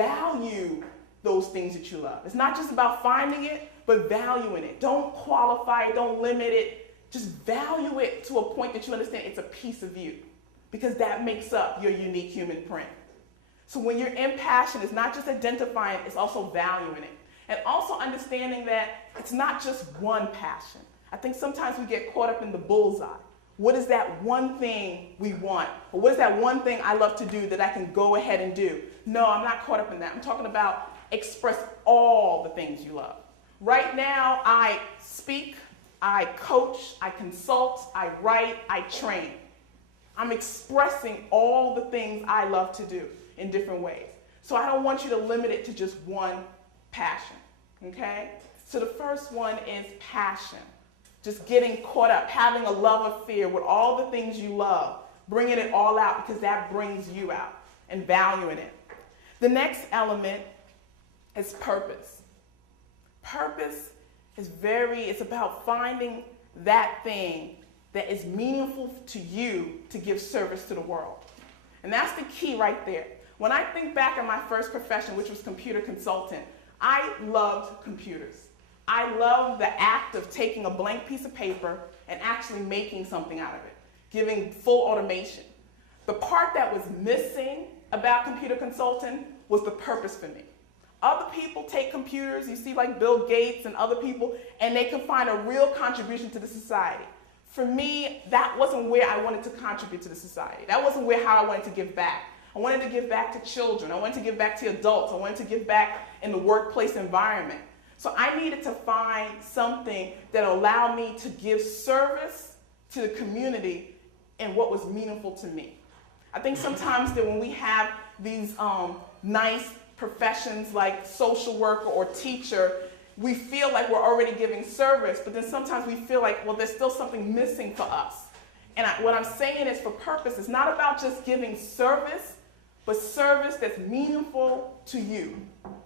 value those things that you love. It's not just about finding it, but valuing it. Don't qualify it, don't limit it. Just value it to a point that you understand it's a piece of you, because that makes up your unique human print. So when you're in passion, it's not just identifying, it's also valuing it. And also understanding that it's not just one passion. I think sometimes we get caught up in the bullseye. What is that one thing we want? Or what is that one thing I love to do that I can go ahead and do? No, I'm not caught up in that. I'm talking about express all the things you love. Right now, I speak, I coach, I consult, I write, I train. I'm expressing all the things I love to do in different ways. So I don't want you to limit it to just one passion, okay? So the first one is passion. Just getting caught up, having a love affair with all the things you love, bringing it all out because that brings you out, and valuing it. The next element is purpose. Purpose is it's about finding that thing that is meaningful to you to give service to the world. And that's the key right there. When I think back on my first profession, which was computer consultant, I loved computers. I loved the act of taking a blank piece of paper and actually making something out of it, giving full automation. The part that was missing about computer consulting was the purpose for me. Other people take computers, you see like Bill Gates and other people, and they can find a real contribution to the society. For me, that wasn't where I wanted to contribute to the society. That wasn't how I wanted to give back. I wanted to give back to children. I wanted to give back to adults. I wanted to give back in the workplace environment. So I needed to find something that allowed me to give service to the community in what was meaningful to me. I think sometimes that when we have these nice professions like social worker or teacher, we feel like we're already giving service, but then sometimes we feel like, well, there's still something missing for us. And what I'm saying is for purpose. It's not about just giving service, but service that's meaningful to you,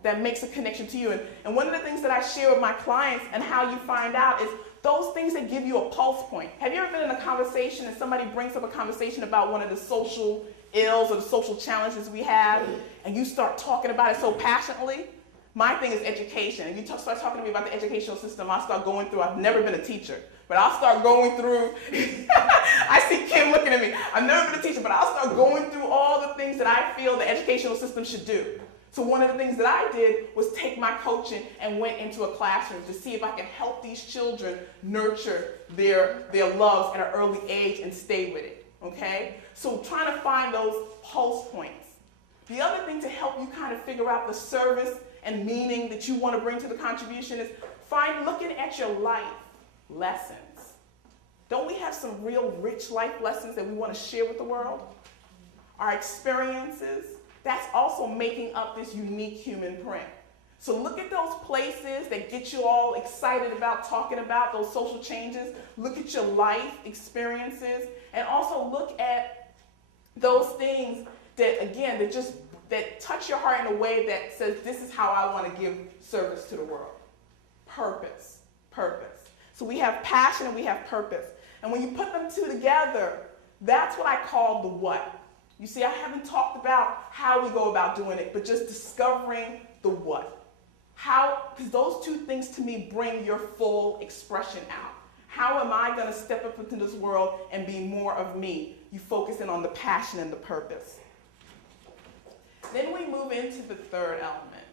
that makes a connection to you. And one of the things that I share with my clients and how you find out is those things that give you a pulse point. Have you ever been in a conversation and somebody brings up a conversation about one of the social ills or the social challenges we have, and you start talking about it so passionately? My thing is education. And you start talking to me about the educational system, I'll start going through, I've never been a teacher, but I'll start going through, I see Kim looking at me, I've never been a teacher, but I'll start going through all the things that I feel the educational system should do. So one of the things that I did was take my coaching and went into a classroom to see if I could help these children nurture their loves at an early age and stay with it, okay? So trying to find those pulse points. The other thing to help you kind of figure out the service and meaning that you want to bring to the contribution is looking at your life lessons. Don't we have some real rich life lessons that we want to share with the world? Our experiences, that's also making up this unique human print. So look at those places that get you all excited about talking about those social changes. Look at your life experiences, and also look at those things that, again, that touch your heart in a way that says, this is how I want to give service to the world. Purpose. So we have passion and we have purpose. And when you put them two together, that's what I call the what. You see, I haven't talked about how we go about doing it, but just discovering the what. Because those two things to me bring your full expression out. How am I going to step up into this world and be more of me? You focus in on the passion and the purpose. Then we move into the third element.